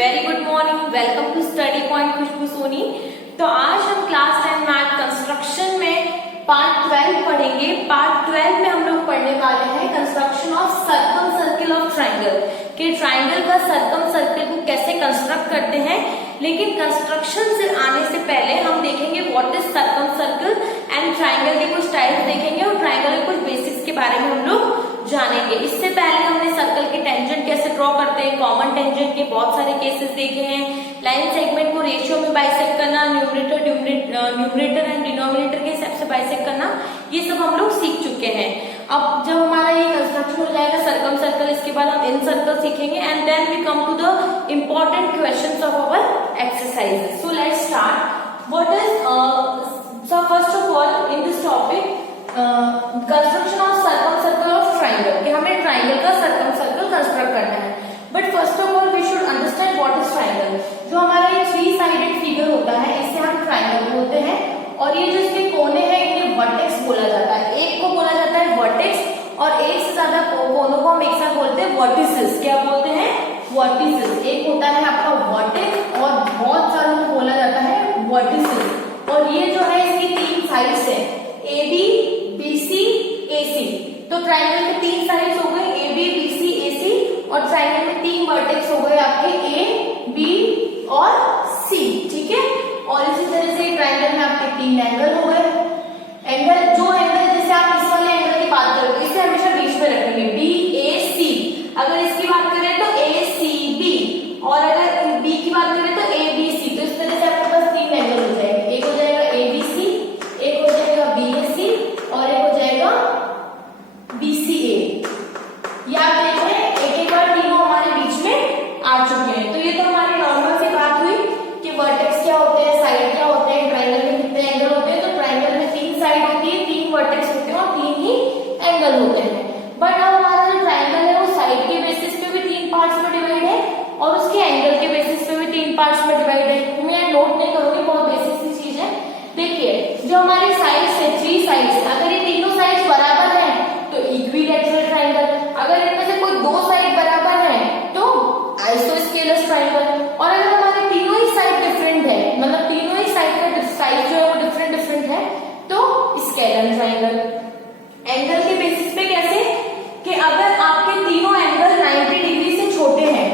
Very good morning, welcome to Study Point Khushboo Soni. तो आज हम क्लास 10 मैथ कंस्ट्रक्शन में पार्ट 12 पढ़ेंगे। पार्ट 12 में हम लोग पढ़ने वाले हैं construction of circum circle of triangle, कि ट्राइंगल का सर्कम सर्किल को कैसे कंस्ट्रक्ट करते हैं। लेकिन कंस्ट्रक्शन से आने से पहले हम देखेंगे what is circum circle and triangle के कुछ टाइप्स देखेंगे और ट्राइंगल के कुछ बेसिक्स के बारे में हम लोग जानेंगे। इससे पहले हमने सर्कल के टेंजेंट कैसे ड्रॉ करते हैं, कॉमन टेंजेंट के बहुत सारे केसेस देखे हैं, लाइन सेगमेंट को रेशियो में बाइसेक्ट करना, न्यूमरेटर एंड डिनोमिनेटर के हिसाब से बाइसेक्ट करना, ये सब हम लोग सीख चुके हैं। अब जब हमारा ये कंस्ट्रक्शन हो जाएगा सर्कम सर्कल, इसके बाद हम इन सर्कल सीखेंगे and then we come to the important questions of our exercises. So let's start. What is so first of all in this topic construction of circumcircle of triangle, कि हमें triangle का circumcircle construct करना है। But first of all we should understand what is triangle. जो हमारा ये 3 sided figure होता है इसे हम ट्राइंगल बोलते हैं, और ये जो इसके कोने हैं इन्हें वर्टेक्स बोला जाता है। एक को बोला जाता है वर्टेक्स और एक से ज्यादा कोनों को हम एक साथ बोलते हैं वर्टिसेस। क्या बोलते हैं? वर्टिसेस। एक होता है आपका वर्टेक्स और बहुत सारों को बोला जाता है वर्टिसेस। और ये जो है इसकी 3 साइड्स है, ए बी बी सी ए सी। तो ट्राइंगल में 3 साइड्स हो गए, ए बी बी सी ए सी, और ट्राइंगल में 3 वर्टेक्स हो गए आपके ए बी और सी। ठीक है। और इसी तरह से ट्राइंगल में आपके 3 एंगल हो गए। एंगल जो एंगल जैसे आप इस वाले एंगल की बात करोगे इसे हमेशा बीच में रखेंगे, बी ए सी। अगर इसकी बात करें तो ए सी बी, और अगर बी की बात करें तो ए बी सी। तो इस तरह से आपके पास 3 एंगल हो जाएंगे, एक हो जाएगा ए बी सी, एक हो जाएगा बी ए सी और एक हो जाएगा बी सी ए। याद देखें एक एक बार तीनों हमारे बीच में आ चुके हैं। तो ये तो हमारी नॉर्मल सी बात हुई कि वर्टेक्स क्या होते हैं, साइड क्या होते हैं, ट्राइंगल में कितने एंगल होते हैं। तो ट्राइंगल में 3 साइड होती है, 3 वर्टेक्स होते हैं और 3 ही एंगल होते हैं। बट अब हमारा जो ट्राइंगल है वो साइड के बेसिस पे भी 3 पार्ट्स में डिवाइड है और उसके एंगल के बेसिस पे भी 3 पार्ट्स में डिवाइड है। मैं यहाँ नोट नहीं करूंगी, बहुत बेसिक सी चीज है। देखिए जो हमारी साइड्स है 3 साइड्स, अगर ये तीनों साइड्स बराबर हैं तो इक्विलैटरल ट्राइंगल। अगर इनमें से कोई 2 साइड बराबर है तो आइसोस्केलस ट्राइंगल। और अगर हमारे तीनों ही साइड डिफरेंट है, मतलब तीनों ही साइड का साइज जो है वो डिफरेंट डिफरेंट है, तो स्केलर ट्राइंगल। एंगल के बेसिस पे कैसे, कि अगर आपके तीनों एंगल 90 डिग्री से छोटे हैं,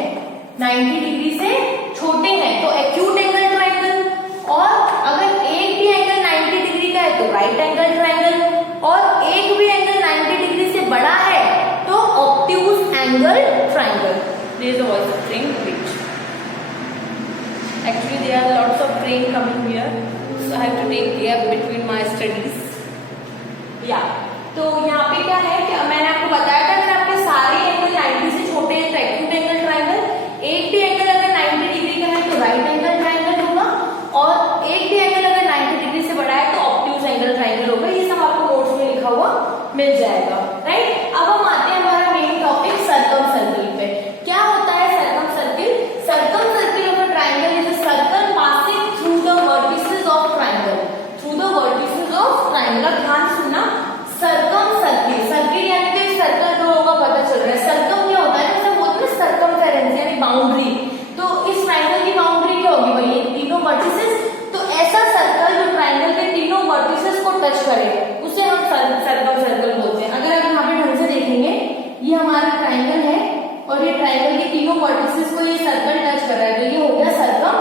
90 डिग्री से छोटे हैं तो एक्यूट एंगल ट्राइंगल, और अगर एक भी एंगल 90 डिग्री का है तो राइट एंगल ट्राइंगल, और एक भी एंगल 90 डिग्री से बड़ा है तो obtuse angle triangle. There is a voice of train which actually there are lots of train coming here, so I have to take care between my studies. Yeah. तो यहाँ पे क्या है कि मैंने आपको बताया था अगर आपके सारे एंगल 90 से छोटे हैं तो एक्यूट एंगल ट्राइंगल, एक भी एंगल अगर 90 डिग्री का है तो राइट एंगल ट्राइंगल होगा, और एक भी एंगल अगर 90 डिग्री से बड़ा है तो ऑब्ट्यूज एंगल ट्राइंगल होगा। ये सब आपको नोट्स में लिखा हुआ मिल जाएगा। राइट। अब हम आते हैं हमारा मेन टॉपिक सर्कम सर्किल पे। क्या होता है circum circle? Circum circle of a triangle is a circle passing through the vertices of triangle, through the vertices of triangle. ध्यान सुनना, सर्कम सर्किल, सर्किल यानी कि सर्कल जो होगा पता चल रहा है। सर्कम क्या होता है? मतलब बोलते हैं सर्कमफेरेंस यानी बाउंड्री। तो इस ट्राइंगल की बाउंड्री क्या होगी भाई? ये तीनों वर्टिसेस। तो ऐसा सर्कल जो ट्राइंगल के तीनों वर्टिसेस को टच करे उसे हम सर्कम सर्कल बोलते हैं। अगर आप यहाँ पे ढंग से देखेंगे ये हमारा ट्राइंगल है और ये ट्राइंगल के तीनों वर्टिसेस को ये सर्कल टच कर रहा है, तो ये हो गया सर्कम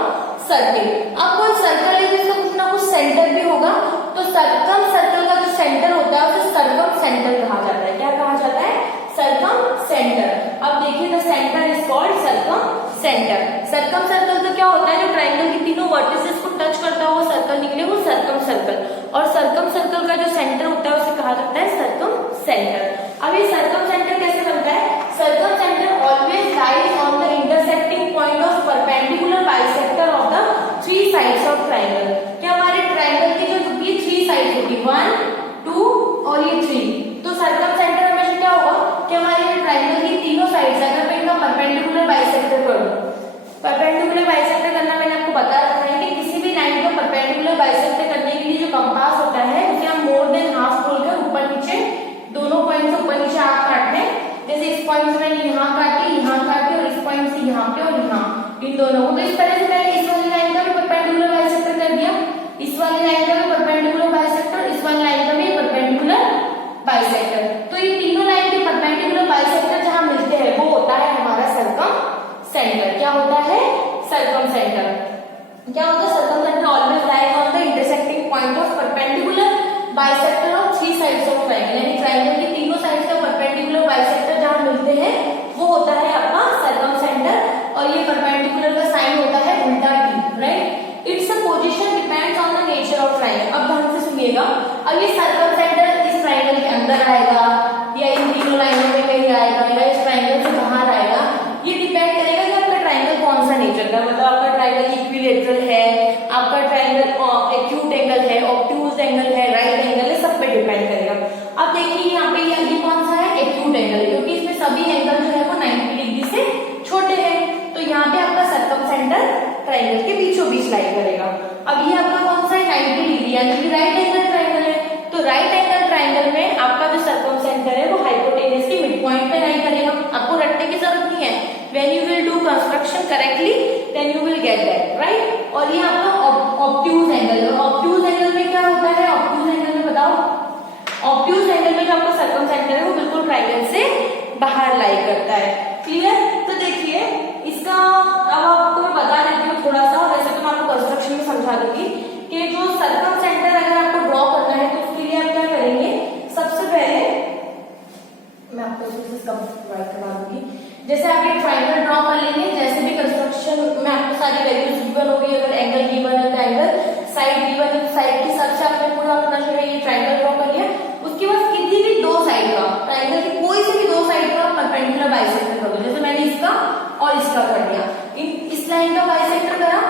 सर्किल। अब कोई सर्कल है जिसका कुछ ना कुछ सेंटर भी होगा, तो सर्कम सर्कल का जो सेंटर होता है उसे सर्कम सेंटर कहा जाता है। क्या कहा जाता है? Circum centre. अब देखिए the centre is called circum centre. Circum circle तो क्या होता है, जो ट्राइंगल के तीनों वर्टिसेस को टच करता हुआ सर्कल निकले वो सर्कम सर्कल, और सर्कम सर्कल का जो सेंटर होता है उसे कहा जाता है सर्कम सेंटर। अब ये सर्कम सेंटर कैसे बनता है? Circum centre always lies on the intersecting point of perpendicular bisector of the 3 sides of triangle. क्या हमारे ट्राइंगल की जो 3 साइड्स होगी 1 2 और ये 3, तो सर्कम सेंटर हमेशा क्या होगा कि हमारे ट्राइंगल की तीनों साइड्स अगर मैं इनका परपेंडिकुलर बाइसेक्टर करूं, परपेंडिकुलर बाइसेक्टर करना मैंने आपको बता रखा है कि किसी भी लाइन को परपेंडिकुलर बाइसेक्टर करने के लिए जो कंपास होता है उसे हम मोर देन हाफ खोलकर ऊपर नीचे दोनों पॉइंट से ऊपर नीचे आप काटते हैं। जैसे इस पॉइंट से मैंने यहाँ काटी और इस पॉइंट से यहाँ पे और यहाँ, इन इन दोनों को। तो इस तरह से मैंने इस वाली लाइन का भी परपेंडिकुलर बाइसेक्टर कर दिया, इस वाली लाइन का भी परपेंडिकुलर बाइसेक्टर, इस वाली लाइन का भी परपेंडिकुलर बाइसेक्टर। तो ये तीनों लाइन के परपेंडिकुलर बाइसेक्टर जहां मिलते हैं वो होता है हमारा सर्कम सेंटर। क्या होता है? Circum centre. क्या होता है? Circum centre always lies on the intersecting point of perpendicular bisector of three sides of triangle, यानी ट्रायंगल की तीनों साइड्स का परपेंडिकुलर बाइसेक्टर जहां मिलते हैं वो होता है आपका सर्कम सेंटर। और ये परपेंडिकुलर का साइन होता है उल्टा T, right. It's a position depends on the nature of triangle. अब ध्यान से सुनिएगा, अब ये सर्कम सेंटर इस ट्रायंगल के अंदर आएगा या इन तीनों लाइनों में कहीं आएगा या इस ट्रायंगल से बाहर आएगा, ये डिपेंड करेगा कि आपका ट्रायंगल कौन सा नेचर का, मतलब आपका ट्रायंगल इक्विलेटरल है, आपका ट्रायंगल एक्यूट एंगल है, ऑब्ट्यूज एंगल है, राइट एंगल है, सब पे डिपेंड करेगा। अब देखिए यहाँ पे ये कौन सा है? एक्यूट एंगल, क्योंकि इसमें सभी एंगल जो है वो 90 डिग्री से छोटे हैं। तो यहाँ पे आपका सर्कम सेंटर ट्रायंगल के बीचों बीच लाई करेगा। अब ये आपका कौन सा है? 90 डिग्री, यानी कि राइट एंगल ट्रायंगल है। तो राइट एंगल ट्रायंगल में आपका जो सर्कम सेंटर है वो हाइपोटेनस के मिड पॉइंट पे लाई करेगा। आपको रटने की जरूरत नहीं है, when you will do construction correctly then you will get that, right। और ये आपका ऑब्ट्यूज एंगल है। ऑब्ट्यूज एंगल में क्या होता है? ऑब्ट्यूज एंगल में बताओ, ऑब्ट्यूज एंगल में जो आपका सर्कम सेंटर है वो बिल्कुल ट्रायंगल से बाहर लाई करता है। क्लियर? तो देखिए इसका अब आपको मैं बता देती हूँ थोड़ा सा, वैसे तो मैं आपको कंस्ट्रक्शन में समझा दूंगी कि जो सर्कम सेंटर अगर आपको ड्रॉ करना है तो उसके लिए आप क्या करेंगे। सबसे पहले मैं आपको इसका राइट करवा दूंगी। जैसे आप एक ट्रायंगल ड्रॉ कर लेंगे, जैसे भी कंस्ट्रक्शन में आपको सारी वैल्यूज गिवन होगी, अगर एंगल गिवन है तो एंगल, साइड गिवन है तो साइड के हिसाब से आपने पूरा अपना जो है ये ट्रायंगल ड्रॉ कर लिया। उसके बाद किसी भी दो साइड का, ट्रायंगल की कोई से भी दो साइड का परपेंडिकुलर बाइसेक्टर कर दो। जैसे मैंने इसका और इसका कर दिया, इस लाइन का बाइसेक्टर करा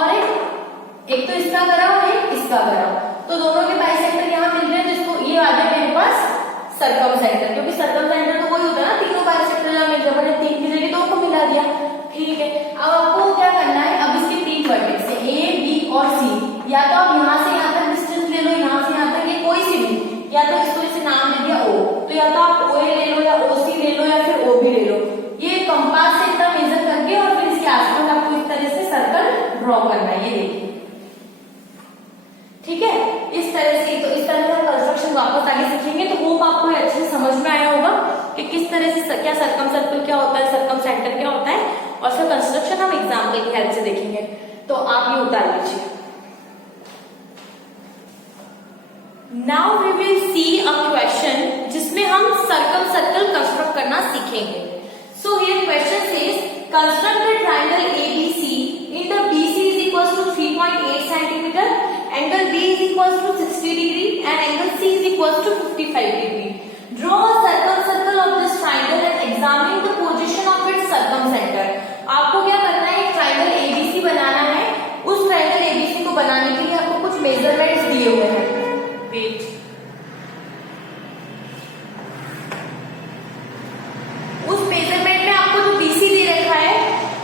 और एक तो इसका करा और एक इसका करा, तो दोनों के बाइसेक्टर यहाँ मिल रहे हैं, जिसको ये आ गया मेरे पास सर्कम सेंटर। क्योंकि सर्कम सेंटर तो वही होता है ना, तीनों बाइसेक्टर जहाँ मिल जाए, मैंने तीन की जगह दो को मिला दिया। ठीक है, अब आपको क्या करना है, अब इसके तीन वर्टेक्स है ए, बी और सी। या तो आप यहाँ से यहाँ तक डिस्टेंस ले लो, यहाँ से यहाँ तक, ये कोई सी भी, या तो इसको इसे नाम दे दिया ओ, तो या तो आप ओ ए ले लो या ओ सी ले लो या फिर ओ बी ले लो। ये कंपास से इतना मेजर करके और फिर इसके आसपास आपको इस तरह से सर्कल ड्रॉ करना है, ये देखिए। ठीक है, इस तरह से, तो इस तरह से कंस्ट्रक्शन वापस आगे सीखेंगे। तो होप आपको अच्छे से समझ में आया होगा कि किस तरह से क्या सर्कम सर्कल क्या होता है, सर्कम सेंटर क्या होता है, और उसका कंस्ट्रक्शन हम एग्जाम्पल की हेल्प से देखेंगे। तो आप ये उतार लीजिए। Now we will see a question जिसमें हम सर्कम सर्कल कंस्ट्रक्ट करना सीखेंगे। So here question says construct the triangle ABC in the BC is equals to 3.8 centimetre, angle B is equals to 60 degree and angle C is equals to 55 degree. Draw a circle of this triangle and examine the position of its circumcenter. आपको क्या करना है, एक triangle ABC बनाना है। उस triangle ABC को बनाने के लिए आपको कुछ मेजरमेंट्स दिए हुए हैं। वेट, उस मेजरमेंट में आपको जो BC दे रखा है,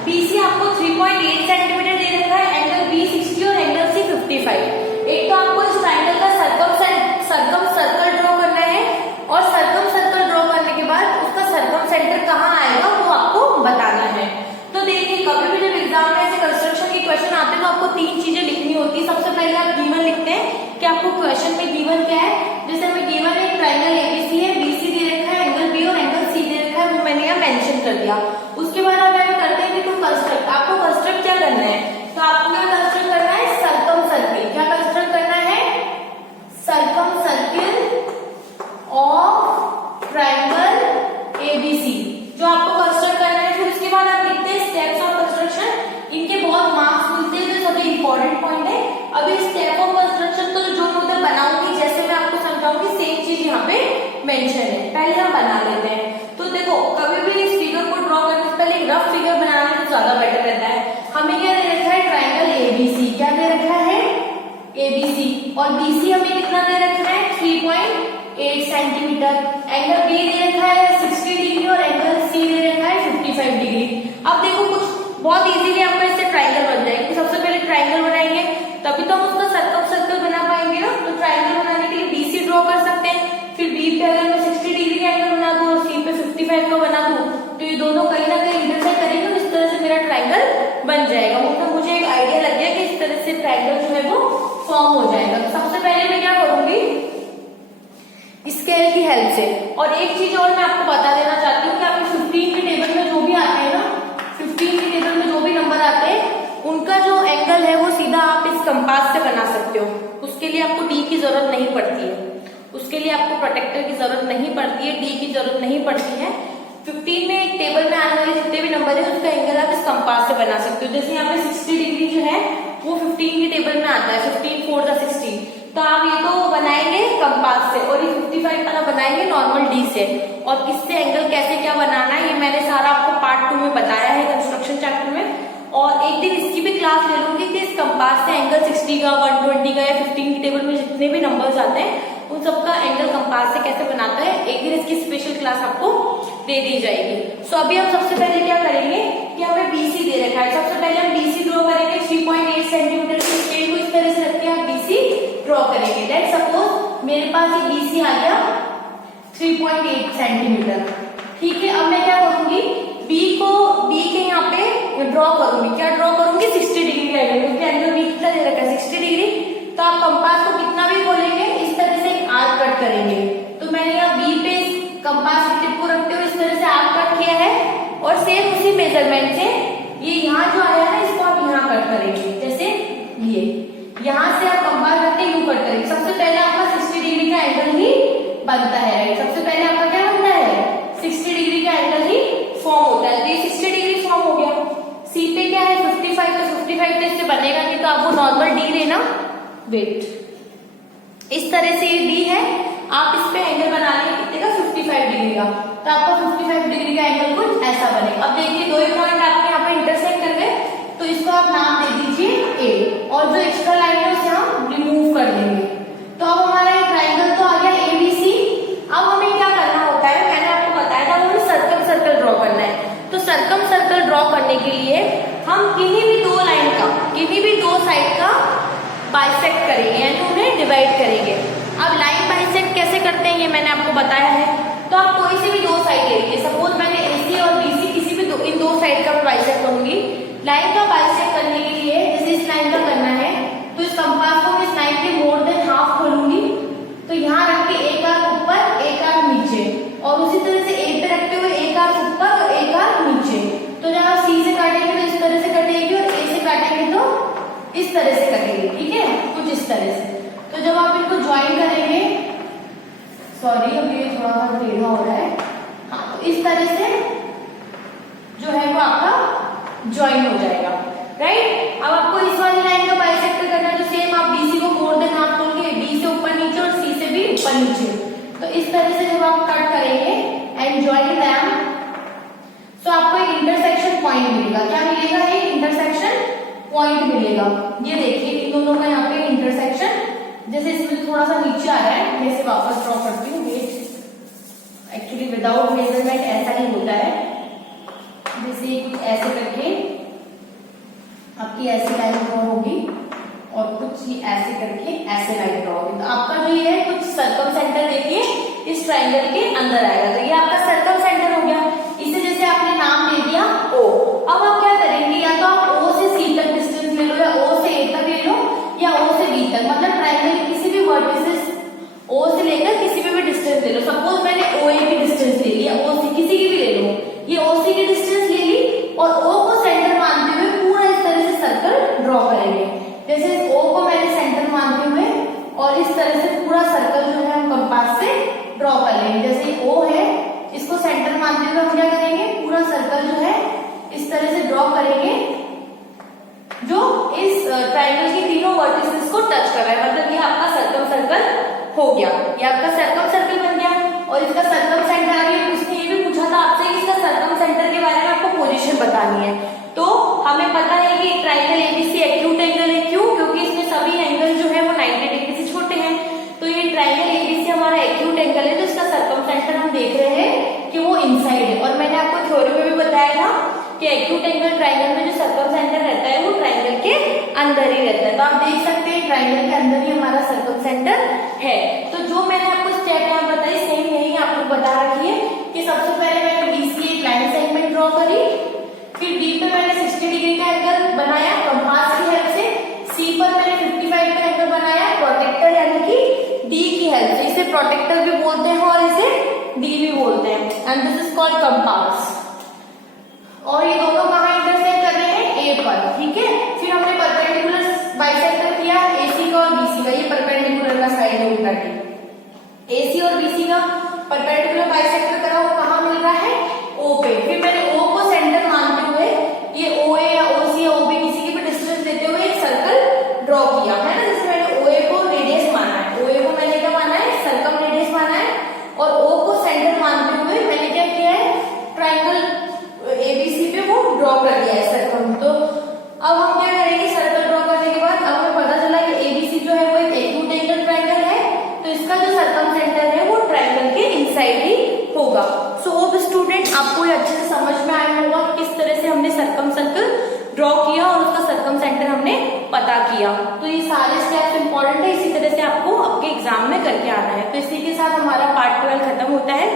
BC आपको 3.8 सेंटीमीटर दे रखा है, एंगल B 60 और एंगल C 55। एक तो आपको इस ट्रायंगल का सर्कम सर्कल ड्रॉ करना है, और सर्कम सर्कल ड्रॉ करने के बाद उसका सर्कम सेंटर कहाँ आएगा वो आपको बताना है। तो देखिए, कभी भी जब एग्जाम में ऐसे कंस्ट्रक्शन के क्वेश्चन आते हैं तो आपको तीन चीजें लिखनी होती है। सबसे पहले आप गिवन लिखते हैं कि आपको क्वेश्चन में गिवन क्या है। जैसे हमें गिवन एक ट्रायंगल एबीसी है, बीसी दे रखा है, एंगल बी और एंगल सी दे रखा है, वो मैंने यहाँ मेंशन कर दिया। उसके बाद आप क्या करते हैं कि टू कंस्ट्रक्ट, आपको कंस्ट्रक्ट क्या करना है, तो आपको क्या कंस्ट्रक्ट करना है, सर्कम सर्किल। क्या कंस्ट्रक्ट करना है, circum circle of triangle ABC, जो आपको कंस्ट्रक्ट करना है। फिर उसके बाद आप लिखते हैं स्टेप्स ऑफ कंस्ट्रक्शन। इनके बहुत मार्क्स मिलते हैं, जो सभी इंपॉर्टेंट पॉइंट है। अभी स्टेप ऑफ कंस्ट्रक्शन तो जो मैं उधर बनाऊंगी, जैसे मैं आपको समझाऊंगी, सेम चीज यहाँ पे मेंशन है। पहले हम बना लेते हैं। तो देखो, कभी भी इस फिगर को ड्रॉ करने से पहले एक रफ फिगर बनाना तो ज्यादा बेटर रहता है। हमें क्या दे रखा है, ट्रायंगल एबीसी। क्या दे रखा है, एबीसी, और बीसी हमें कितना दे रखा है, 3.8 सेंटीमीटर। एंगल बी दे रखा है 60 डिग्री और एंगल सी दे रखा है 55 डिग्री। अब देखो, कुछ बहुत इजीली आपका इससे ट्रायंगल बन जाएगा। सबसे पहले ट्रायंगल बनाएंगे, तभी तो हम उसका सर्कल बना पाएंगे ना। तो ट्रायंगल बनाने के लिए बीसी ड्रॉ कर सकते हैं। फिर बी पे अगर मैं 60 डिग्री का एंगल बना दूं और सी पे 55 का बना दूं, तो ये दोनों कहीं ना कहीं इंटरसेक्ट करेंगे, इस तरह से मेरा ट्रायंगल बन जाएगा, मतलब मुझे एक आइडिया लग गया कि इस तरह से ट्रायंगल जो है वो फॉर्म हो जाएगा। तो सबसे पहले मैं क्या करूंगी, स्केल की हेल्प से। और एक चीज और मैं आपको बता देना चाहती हूँ कि आपके 15 के टेबल में जो भी आते हैं ना, 15 के टेबल में जो भी नंबर आते हैं उनका जो एंगल है वो सीधा आप इस कंपास से बना सकते हो। उसके लिए आपको डी की जरूरत नहीं पड़ती है, उसके लिए आपको प्रोटेक्टर की जरूरत नहीं पड़ती है, डी की जरूरत नहीं पड़ती है। 15 में एक टेबल में आने वाले जितने भी नंबर है उसका एंगल आप इस कंपास से बना सकते हो। जैसे यहाँ पे 60 डिग्री जो है वो 15 के टेबल में आता है, 15 4 द 60, तो आप ये तो बनाएंगे कंपास से, और ये 55 वाला बनाएंगे नॉर्मल डी से। और किससे एंगल कैसे क्या बनाना है ये मैंने सारा आपको पार्ट 2 में बताया है कंस्ट्रक्शन चैप्टर में। और एक दिन इसकी भी क्लास ले लूंगी कि इस कंपास से एंगल 60 का, 120 का या 15 की टेबल में जितने भी नंबर्स आते हैं उन सबका एंगल कंपास से कैसे बनाता है, एक दिन इसकी स्पेशल क्लास आपको दे दी जाएगी। सो अभी हम सबसे पहले क्या करेंगे कि हमें बीसी दे रखा है, सबसे पहले हम बीसी ड्रॉ करेंगे। 3.8 सेंटीमीटर के स्केल को इस तरह से रख के आप बीसी ड्रॉ करेंगे। लेट्स सपोज मेरे पास ये बीसी आ गया 3.8 सेंटीमीटर, ठीक है। अब मैं क्या करूंगी, बी के यहाँ पे ड्रॉ करूंगी, क्या ड्रॉ करूंगी, 60 डिग्री का एंगल, क्योंकि एंगल बी कितना दे रखा है 60 डिग्री। तो आप कंपास को कितना भी खोलेंगे इस तरह से एक आर्क कट करेंगे। तो मैंने यहाँ बी पे कंपास की टिप को रखते हुए इस तरह से आर्क कट किया है, और सेम उसी मेजरमेंट से ये यहाँ जो आया है इसको आप यहाँ कट करेंगे। जैसे ये यहाँ से आप कंपास रखते यूं कट करेंगे। सबसे पहले आपका 60 डिग्री का एंगल ही बनता है, सबसे पहले आपका क्या बनता है 60 डिग्री का एंगल ही फॉर्म होता है। तो ये 60 डिग्री फॉर्म हो गया। सी पे क्या है 55, तो 55 तो इससे बनेगा नहीं, तो आपको नॉर्मल डी लेना, वेट इस तरह से ये डी है, आप इस पे एंगल बना लेंगे कितने का 55 डिग्री का, तो आपका 55 डिग्री का एंगल कुछ ऐसा बनेगा। अब देखिए दो ही पॉइंट आपके यहाँ पे इंटरसेक्ट कर गए, तो इसको आप नाम दे दीजिए ए, और जो एक्स्ट्रा लाइन है उसे हम रिमूव कर देंगे। तो अब हमारा ये ट्राइंगल तो आ गया एबीसी। अब हमें क्या करना होता है, मैंने आपको बताया था हमें सर्कल सर्कल ड्रॉ करना है। तो सर्कल सर्कल ड्रॉ करने के लिए हम किन्हीं भी दो लाइन का, किन्हीं भी दो साइड का बाइसेक्ट करेंगे, यानी उन्हें डिवाइड करेंगे। अब लाइन बाइसेक्ट कैसे करते हैं ये मैंने आपको बताया है। तो आप कोई सी भी दो साइड ले लीजिए, सपोज मैंने एसी और बीसी किसी भी इन दो साइड का मैं बाइसेक्ट करूंगी। लाइन का बाइसेक्ट करने के लिए जैसे इस लाइन का करना है, तो इस कंपास को मैं इस लाइन के मोर देन हाफ खोलूंगी, तो यहाँ रख के एक आर्क ऊपर एक आर्क नीचे, और उसी तरह से ए पे रखते हुए एक आर्क ऊपर और एक आर्क नीचे। तो जब आप सी से काटेंगे तो इस तरह से कटेगी, और ए से काटेंगे तो इस तरह से कटेगी, ठीक है, कुछ इस तरह से। तो जब आप इनको ज्वाइन करेंगे, सॉरी अभी ये थोड़ा सा टेढ़ा हो रहा है, हाँ, तो इस तरह से जो है वो आपका ज्वाइन हो जाएगा, राइट। अब आपको इस वाली लाइन का बाइसेक्ट करना है, तो सेम आप बीसी को मोर देन हाफ खोल के बी से ऊपर नीचे और सी से भी ऊपर नीचे, तो इस तरह से जब आप कट करेंगे एंड ज्वाइन दैम, तो आपको एक इंटरसेक्शन पॉइंट मिलेगा। क्या मिलेगा, एक इंटरसेक्शन पॉइंट मिलेगा। ये देखिए इन दोनों का यहाँ पे इंटरसेक्शन, जैसे इसमें थोड़ा सा नीचे आ रहा है, मैं इसे वापस ड्रॉ करती हूँ। एक्चुअली विदाउट मेजरमेंट ऐसा ही होता है, जैसे कुछ ऐसे करके आपकी ऐसी लाइन ड्रॉ होगी और कुछ ही ऐसे करके ऐसे लाइन ड्रॉ होगी। तो आपका जो ये है कुछ सर्कल सेंटर देखिए इस ट्रायंगल के अंदर आएगा, तो ये आपका सर्कल सेंटर हो गया। इसे जैसे आपने नाम दे दिया ओ। अब आप क्या करेंगे, या तो आप ओ से सी तक डिस्टेंस ले लो, या ओ से ए तक ले लो, या ओ से बी तक, मतलब ट्रायंगल के किसी भी वर्टिसेस ओ से लेकर किसी भी डिस्टेंस ले लो। सपोज मैंने ओ ए की डिस्टेंस ले लिया, ओ सी किसी की भी ले लो, ये ओ सी की डिस्टेंस ले ली, और ओ को सेंटर मानते हुए पूरा इस तरह से सर्कल ड्रॉ करेंगे। जैसे ओ को मैंने सेंटर मानते हुए और इस तरह से पूरा सर्कल जो है हम कंपास से ड्रॉ कर लेंगे। जैसे ओ है, इसको सेंटर मानते हुए हम क्या करेंगे, पूरा सर्कल जो है इस तरह से ड्रॉ करेंगे, जो इस ट्रायंगल के तीनों वर्टिसेस को टच कर रहा है, मतलब ये आपका सर्कल सर्कल हो गया, ये आपका सर्कल सर्कल बन गया। और इसका सर्कल सेंटर, अभी उसने ये भी पूछा था आपसे कि इसका सर्कल सेंटर के बारे में आपको पोजीशन बतानी है। तो हमें पता है कि ट्रायंगल एबीसी एक्यूट एंगल है, क्यों, क्योंकि इसमें सभी एंगल जो है वो 90 डिग्री से छोटे हैं। तो ये ट्रायंगल एबीसी हमारा एक्यूट एंगल है, तो इसका सर्कल सेंटर हम देख रहे हैं कि वो इनसाइड है। और मैंने आपको थ्योरी में भी बताया था कि एक्यूट एंगल ट्रायंगल में जो सर्कल सेंटर रहता है वो ट्रायंगल के अंदर ही रहता है। तो आप देख सकते हैं ट्रायंगल के अंदर ही हमारा सर्कल सेंटर है। तो जो मैंने आपको स्टेप यहाँ बताई सेम यही आप लोग बता रखी है कि सबसे पहले मैंने बी से एक लाइन सेगमेंट ड्रॉ करी, फिर बी पे मैंने 60 डिग्री का एंगल बनाया कंपास की हेल्प से, सी पर मैंने 55 का एंगल बनाया प्रोटेक्टर यानी कि डी की हेल्प से। इसे प्रोटेक्टर भी बोलते हैं और इसे डी भी बोलते हैं, and this is called compass. और ये दोनों कहाँ इंटरसेक्ट कर रहे हैं, ए पर, ठीक है। फिर हमने परपेंडिकुलर बाइसेक्टर किया एसी का और बीसी का, ये परपेंडिकुलर का साइड है उल्टा टी। एसी और बीसी का परपेंडिकुलर बाइसेक्टर करा, वो कहाँ मिल रहा है, ओ पे। फिर मैंने ओ को सेंटर मानते हुए ये ओ ए या ओ सी या ओ बी किसी की भी डिस्टेंस देते हुए एक सर्कल ड्रॉ किया है ना, जिसमें मैंने ओ ए को रेडियस माना है, ओ ए को मैंने क्या माना है, सर्कम रेडियस माना है, और ओ को सेंटर मानते हुए मैंने क्या किया है, ट्राइंगल एबीसी पे वो ड्रॉ कर दिया है सर्कल। तो अब हम क्या करेंगे, सर्कल ड्रॉ करने के बाद अब हमें पता चला कि एबीसी जो है वो एक एक्यूट एंगल ट्राइंगल है, तो इसका जो सर्कम सेंटर है वो ट्राइंगल के इनसाइड ही होगा। सो होप स्टूडेंट आपको ये अच्छे से समझ में आया होगा किस तरह से हमने सर्कम सर्कल ड्रॉ किया और उसका सर्कम सेंटर हमने पता किया। तो ये सारे स्टेप्स इंपॉर्टेंट है, इसी तरह से आपको आपके एग्जाम में करके आना है। तो इसी के साथ हमारा पार्ट 12 खत्म होता है।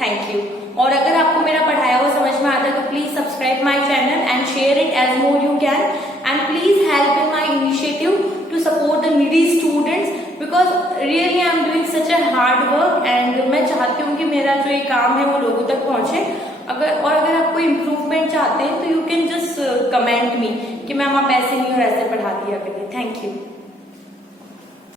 Thank you. और अगर आपको मेरा पढ़ाया हुआ समझ में आता है तो please subscribe my channel and share it as more you can, and please help in my initiative to support the needy students, because really I am doing such a hard work, and मैं चाहती हूँ कि मेरा जो ये काम है वो लोगों तक पहुंचे। अगर आप कोई इम्प्रूवमेंट चाहते हैं तो you can just comment me कि मैम आप ऐसे नहीं और ऐसे पढ़ा दिया करिए। Thank you.